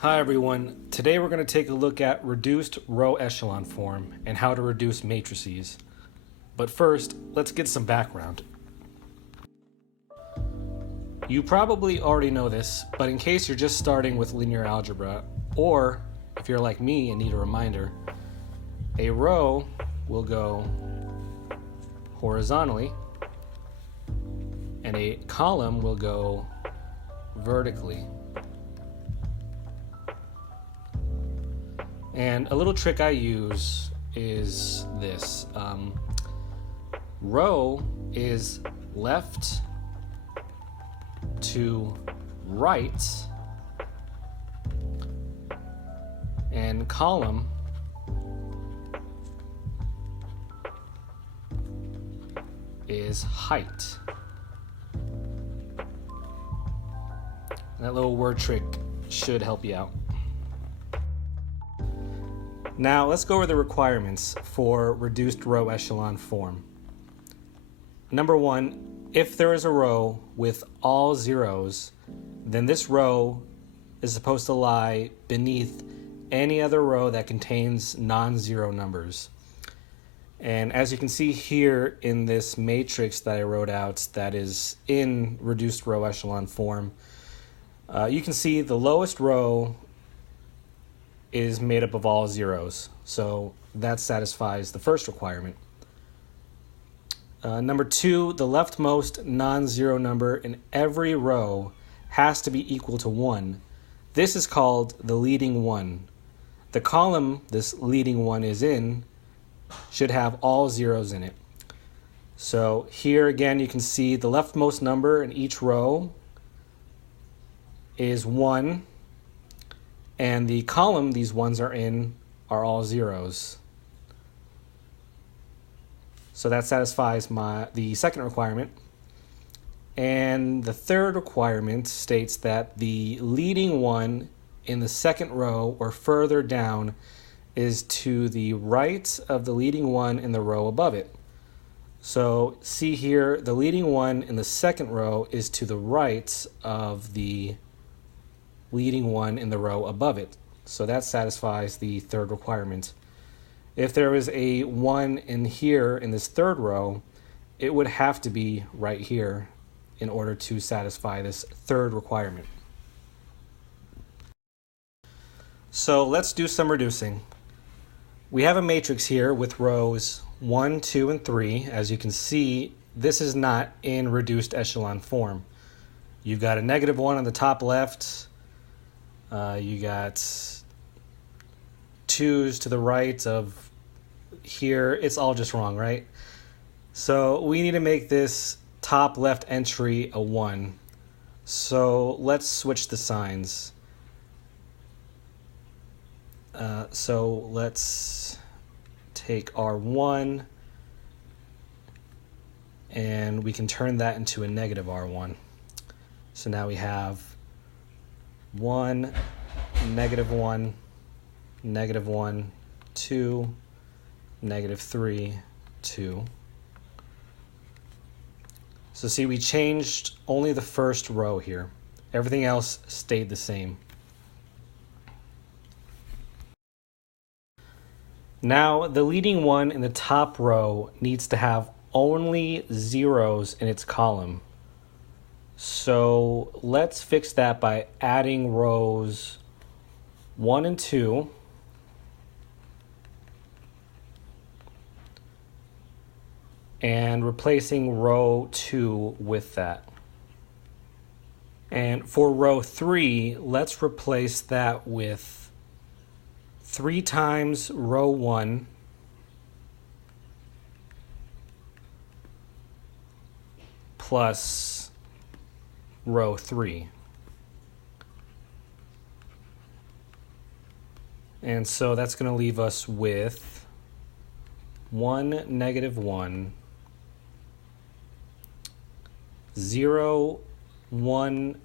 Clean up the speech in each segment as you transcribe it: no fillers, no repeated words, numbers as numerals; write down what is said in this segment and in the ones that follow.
Hi everyone, today we're going to take a look at reduced row echelon form and how to reduce matrices. But first, let's get some background. You probably already know this, but in case you're just starting with linear algebra, or if you're like me and need a reminder, a row will go horizontally and a column will go vertically. And a little trick I use is this. Row is left to right, and column is height. That little word trick should help you out. Now let's go over the requirements for reduced row echelon form. Number one, if there is a row with all zeros, then this row is supposed to lie beneath any other row that contains non-zero numbers. And as you can see here in this matrix that I wrote out that is in reduced row echelon form, you can see the lowest row is made up of all zeros. So that satisfies the first requirement. Number two, the leftmost non-zero number in every row has to be equal to 1. This is called the leading one. The column this leading one is in should have all zeros in it. So here again you can see the leftmost number in each row is 1. And the column these ones are in are all zeros. So that satisfies the second requirement. And the third requirement states that the leading one in the second row or further down is to the right of the leading one in the row above it. So see here, the leading one in the second row is to the right of the leading one in the row above it. So that satisfies the third requirement. If there is a 1 in here in this third row, it would have to be right here in order to satisfy this third requirement. So let's do some reducing. We have a matrix here with rows 1, 2, and 3. As you can see, this is not in reduced echelon form. You've got a -1 on the top left. You got 2's to the right of here. It's all just wrong, right? So we need to make this top left entry a 1. So let's switch the signs. So let's take our 1 and we can turn that into a -R1. So now we have 1, -1, -1, 2, -3, 2. So see, we changed only the first row here. Everything else stayed the same. Now, the leading one in the top row needs to have only zeros in its column. So let's fix that by adding rows 1 and 2 and replacing row 2 with that. And for row 3, let's replace that with 3 times row 1 plus row 3. And so that's going to leave us with 1, -1, 0, 1,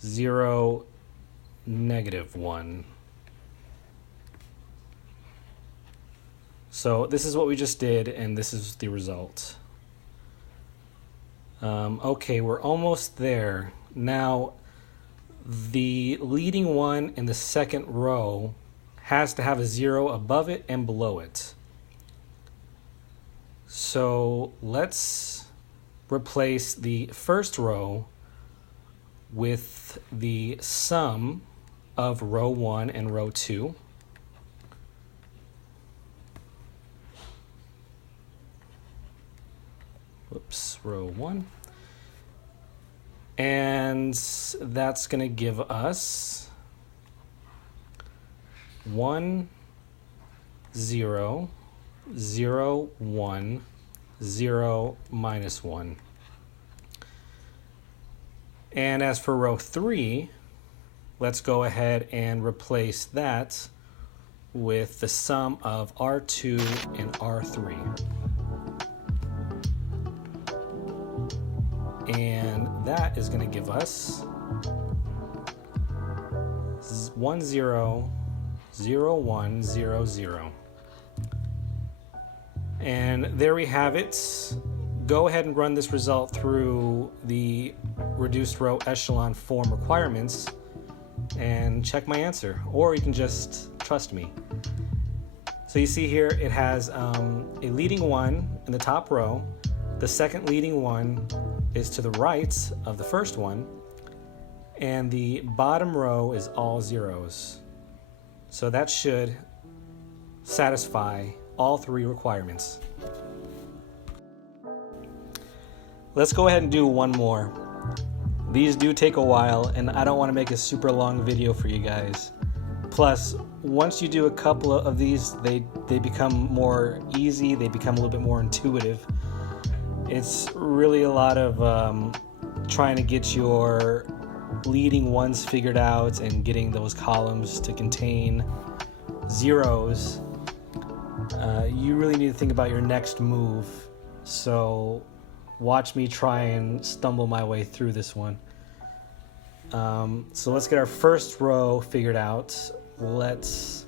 0, -1. So this is what we just did, and this is the result. Okay, we're almost there. Now, the leading one in the second row has to have a 0 above it and below it. So let's replace the first row with the sum of row 1 and row 2. Whoops, row 1. And that's going to give us 1, 0, 0, 1, 0, minus 1. And as for row 3, let's go ahead and replace that with the sum of R2 and R3. And that is going to give us 1, 0, 0, 1, 0, 0. And there we have it. Go ahead and run this result through the reduced row echelon form requirements and check my answer, or you can just trust me. So you see here it has a leading one in the top row. The second leading one is to the right of the first one, and the bottom row is all zeros. So that should satisfy all three requirements. Let's go ahead and do one more. These do take a while, and I don't want to make a super long video for you guys. Plus, once you do a couple of these, they become more easy, they become a little bit more intuitive. It's really a lot of trying to get your leading ones figured out and getting those columns to contain zeros. You really need to think about your next move. So watch me try and stumble my way through this one. So let's get our first row figured out. Let's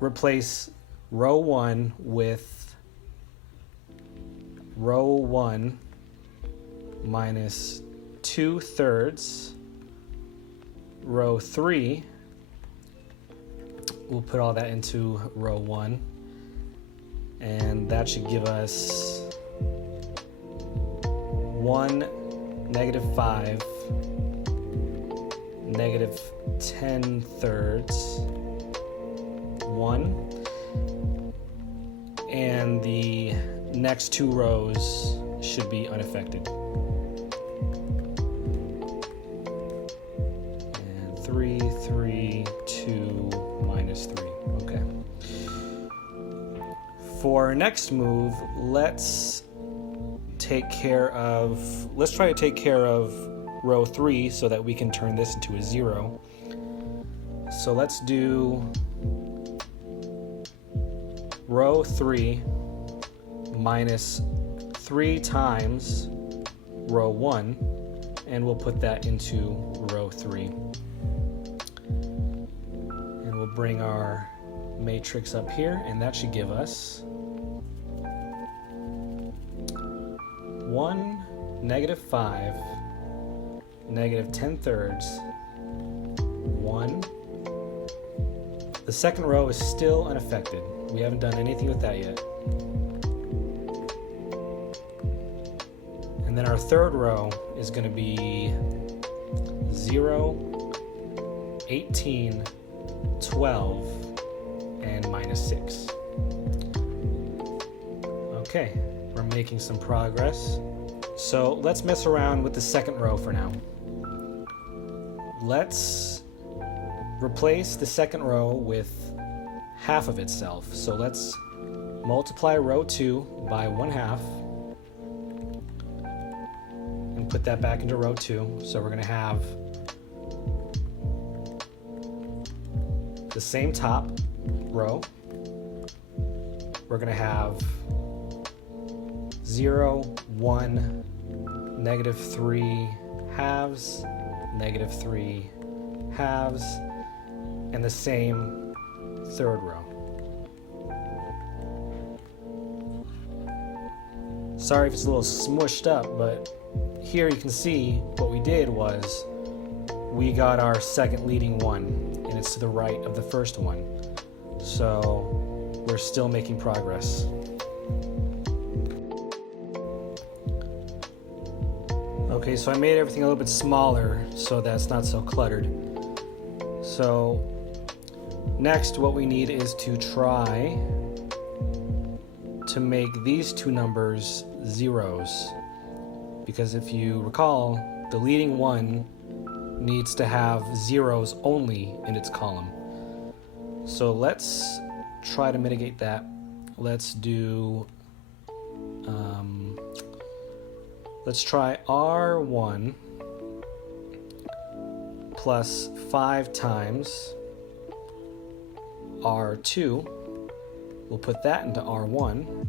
replace row 1 with row 1 minus 2/3. Row 3, we'll put all that into row 1, and that should give us 1, -5, -10/3, 1, and the next two rows should be unaffected. And 3, 3, 2, minus 3. Okay. For our next move, let's try to take care of row 3 so that we can turn this into a 0. So let's do row 3 minus 3 times row 1, and we'll put that into row 3. And we'll bring our matrix up here, and that should give us 1, -5, -10/3, 1. The second row is still unaffected. We haven't done anything with that yet. And then our third row is going to be 0, 18, 12, and -6. Okay, we're making some progress. So let's mess around with the second row for now. Let's replace the second row with half of itself. So let's multiply row 2 by 1/2 and put that back into row 2. So we're going to have the same top row. We're going to have 0, 1, -3 halves, -3 halves, and the same third row. Sorry if it's a little smushed up, but here you can see what we did was we got our second leading one, and it's to the right of the first one. So we're still making progress. Okay, so I made everything a little bit smaller so that it's not so cluttered. So next what we need is to try to make these two numbers zeros. Because if you recall, the leading one needs to have zeros only in its column. So let's try to mitigate that. Let's try R1 plus 5 times R2. We'll put that into R1.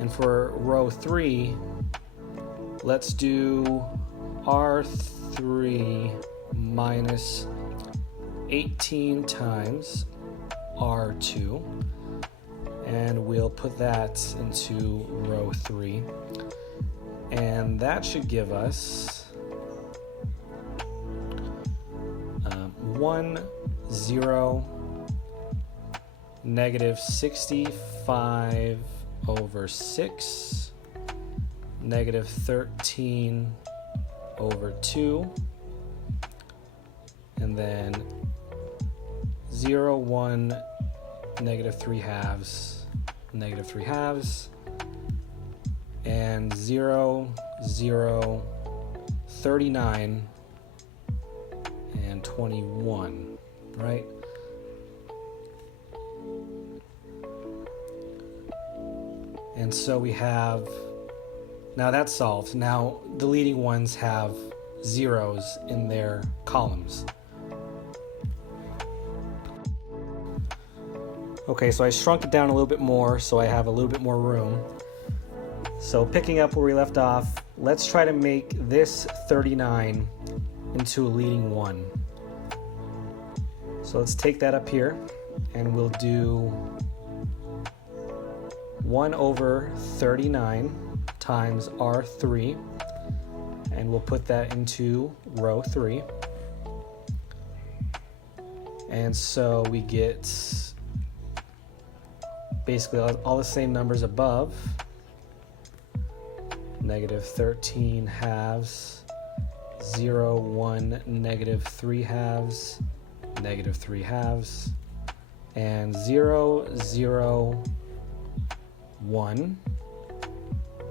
And for row 3, let's do R3 minus 18 times R2. And we'll put that into row 3. And that should give us 1, 0, negative 65 over 6, negative 13 over 2, and then 0, 1, negative 3 halves, negative 3 halves, and 0, 0, 39, and 21, right? And so we have, now that's solved. Now the leading ones have zeros in their columns. Okay, so I shrunk it down a little bit more so I have a little bit more room. So picking up where we left off, let's try to make this 39 into a leading one. So let's take that up here and we'll do 1 over 39 times R3, and we'll put that into row 3. And so we get basically all the same numbers above. Negative 13 halves, 0, 1, negative 3 halves, negative 3 halves, and 0, 0, 1,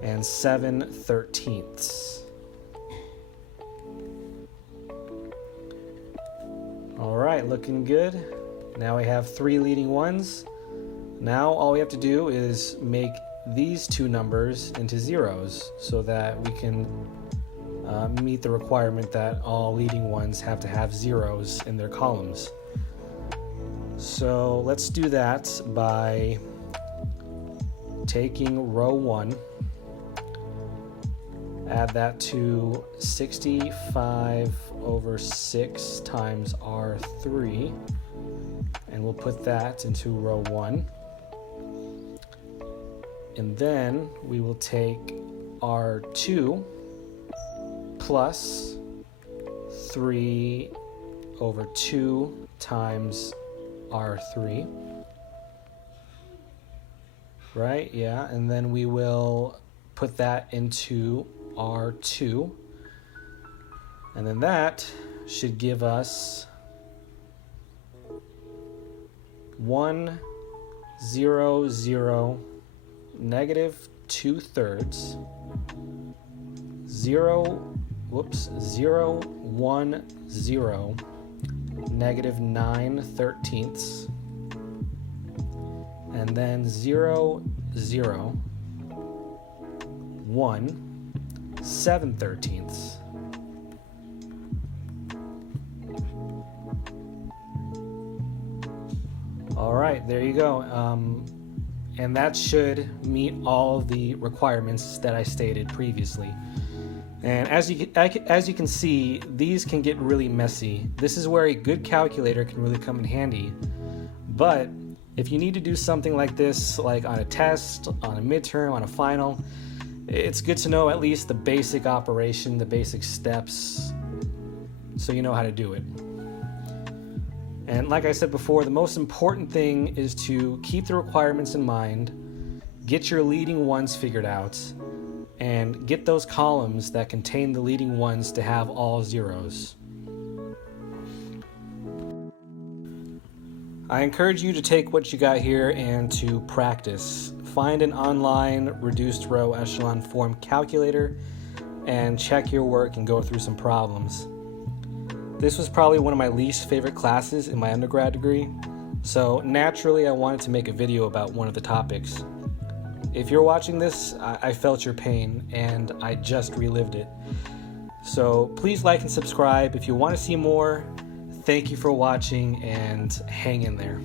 and 7/13. All right, looking good. Now we have 3 leading ones. Now all we have to do is make these two numbers into zeros so that we can meet the requirement that all leading ones have to have zeros in their columns. So let's do that by taking row 1, add that to 65 over 6 times R3, and we'll put that into row 1. And then we will take R2 plus 3 over 2 times R3. Right, yeah, and then we will put that into R2. And then that should give us 1, 0, 0, negative 2/3, 0, 1, 0, negative 9/13, and then 0, 0, 1, 7/13. All right, there you go. And that should meet all of the requirements that I stated previously. And as you can see, these can get really messy. This is where a good calculator can really come in handy. But if you need to do something like this, like on a test, on a midterm, on a final, it's good to know at least the basic operation, the basic steps, so you know how to do it. And like I said before, the most important thing is to keep the requirements in mind, get your leading ones figured out, and get those columns that contain the leading ones to have all zeros. I encourage you to take what you got here and to practice. Find an online reduced row echelon form calculator and check your work and go through some problems. This was probably one of my least favorite classes in my undergrad degree, so naturally I wanted to make a video about one of the topics. If you're watching this, I felt your pain and I just relived it. So please like and subscribe if you want to see more. Thank you for watching and hang in there.